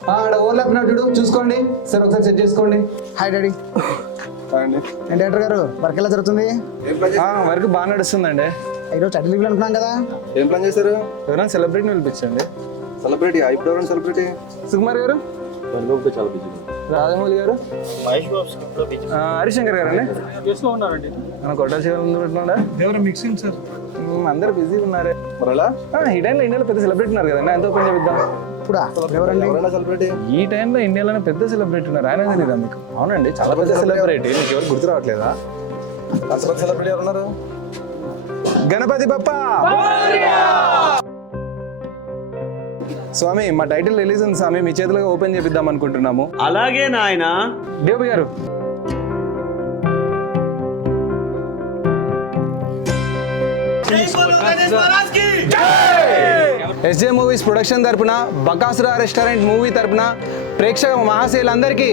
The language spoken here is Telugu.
ఆడ ఓవర్లాప్ చూడు చూసుకోండి సార్, ఒకసారి చెక్ చేసుకోండి. Hi daddy. అండి ఏంటి డైరెక్టర్ గారు వర్క్ ఎలా జరుగుతుంది? వర్క్ బాగా నడుస్తుందండి. ఈరోజు స్టడీ లీవ్ అనుకున్నాం కదా. ఏం ప్లాన్ చేశారు? ఎవరైనా సెలబ్రిటీని పిలిపించండి. సెలబ్రిటీ ఇప్పుడు ఎవరైనా సెలబ్రిటీ? సుకుమార్ గారు, చాలా బిజీ. రాజమౌళి గారు, మహేష్ బాబు స్క్రిప్ట్ లో బిజీ. హరిశంకర్ గారు అండి చేస్తూ ఉన్నారండి. మన కొట్టాల శివ ముందు పెట్టినాడా? ఎవరు మిక్సింగ్ సార్? అందరు బిజీగా ఉన్నారే. మరి ఎలా? ఈ టైంలో ఇండియాలో పెద్ద సెలబ్రిటీ ఉన్నారు కదండి, ఎంత ఓపెన్ చేద్దాం. ఇప్పుడా ఎవరండి? ఎవరైనా సెలబ్రిటీ? ఈ టైంలో ఇండియాలోనే పెద్ద సెలబ్రిటీ ఉన్నారు, ఆయన తెలీదా మీకు? అవునండి, చాలా పెద్ద సెలబ్రిటీ. మీకు ఎవరు గుర్తు రావట్లేదా? అంతమంది సెలబ్రిటీ ఎవరున్నారు? గణపతి బప్ప. స్వామి, మా టైటిల్ రిలీజ్ ఉంది స్వామి, మీ చేతులుగా ఓపెన్ చేపిద్దాం అనుకుంటున్నాము. అలాగే నాయన. డిఓపి గారు, ఎస్జే మూవీస్ ప్రొడక్షన్ తరపున బకాసురా రెస్టారెంట్ మూవీ తరపున ప్రేక్షక మహాశయులందరికీ